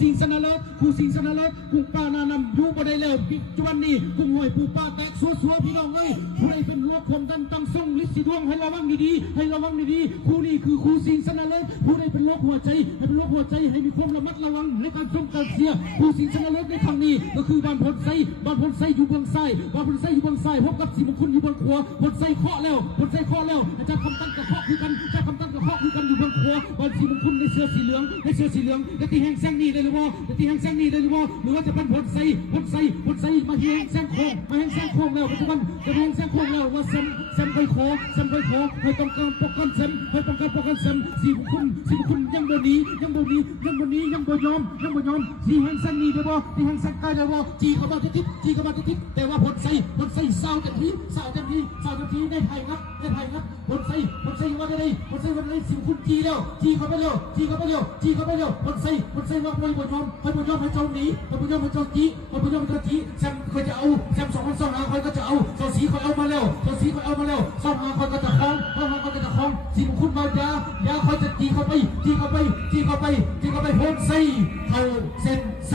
สิงสนาเลิศครูสิงสนาเลิศกุ้งปลานานำยูบ่ได้แล้วปิจวันนี้กุ้งหอยปูปลาแตกซัวพี่น้องเลยผู้ใดเป็นลูกคมดันตั้งทรงลิสิดวงให้ระวังดีๆให้ระวังดีๆครูนี่คือครูสิงสนาเลิศผู้ใดเป็นโรคหัวใจให้เป็นโรคหัวใจให้มีความระมัดระวังในการชมการเสียครูสิงสนาเลิศในครั้งนี้ก็คือบ้านพลไซอยู่เบื้องซ้ายบ้านพลไซอยู่เบื้องซ้ายพบกับสีมงคลอยู่เบื้องขวาพลไซเคาะแล้วอาจารย์คำตั้งกับเคาะคือกันอาจารย์คำตั้งกับเคาะคือกันอยู่เบื้องขวาบ้านสีมงคลในเสื้อสีเหลืองและตีแห่งแซงนี่ได้หรือเปล่าหรือว่าจะเป็นพลไซมาแห่งแซงโค้งแล้วปัจจุบันจะแห่งแซงโค้งแล้วว่าแซมไปขอให้ต้องการป้องกันแซมสีมงคลยังบ่หนียังบ่ยอมสีแห่งแซงนี่ได้บ่ตีแห่งแซงใกล้ได้บ่จีเข้ามาทิศแต่ว่าพลไซสาวจันทีได้ไทยครับพลไซว่าได้สิมคุณจีแล้วจีเข้าไปเร็วพลไซว่าไม่บ่ยอมให้เจ้าหนีให้เจ้าจีแซมเคยจะเอาแซม2,200คอยก็จะเอาเจ้าสีเขาเอามาแล้วซ่อมมาคอยก็จะคล้องสิมคุณมายาคอยจะจีเข้าไปพลไซเข้าเส้นไซ